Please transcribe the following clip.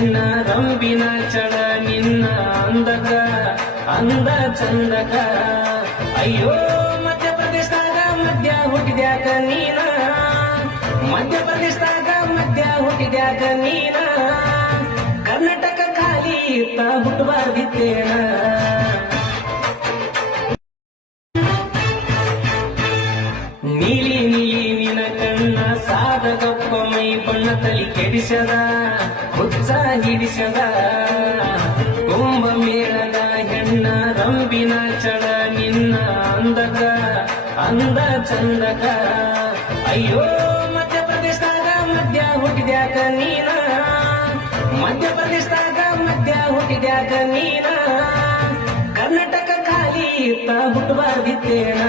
ಹೆಣ್ಣ ರಂಬಿನ ಚಳ ನಿನ್ನ ಅಂದಕ ಅಂದ ಚಂದಕ ಅಯ್ಯೋ ಮಧ್ಯಪ್ರದೇಶದಾಗ ಮಧ್ಯ ಹುಟ್ಟಿದ್ಯಾಕ ನೀನ ಮಧ್ಯಪ್ರದೇಶದಾಗ ಮಧ್ಯ ಹುಟ್ಟಿದ್ಯಾಕ ನೀನ ಕರ್ನಾಟಕ ಖಾಲಿ ಇತ್ತ ಹುಟ್ಟಬಾರ್ದಿತ್ತೇನ ನೀಲಿ ನೀಲಿ ನಿನ ಕಣ್ಣ ಸಾದಗಪ್ಪ ಮೈ ಬಣ್ಣ ತಲಿ ಕೆಡಿಸದ ಹುಚ್ಚ ಹಿಡಿಸದ ಕುಂಭ ಮೇಳದ ಹೆಣ್ಣ ರಂಬಿನ ಚಳ ನಿನ್ನ ಅಂದಕ ಅಂದ ಚಂದಕ ಅಯ್ಯೋ ಮಧ್ಯಪ್ರದೇಶದಾಗ ಮಧ್ಯ ಹುಟ್ಟಿದ್ಯಾಕ ನೀನ ಮಧ್ಯಪ್ರದೇಶದಾಗ ಮಧ್ಯ ಹುಟ್ಟಿದ್ಯಾಕ ನೀನ ಕರ್ನಾಟಕ ಖಾಲಿ ಇತ್ತ ಹುಟ್ಟಬಾರ್ದಿತ್ತೇನ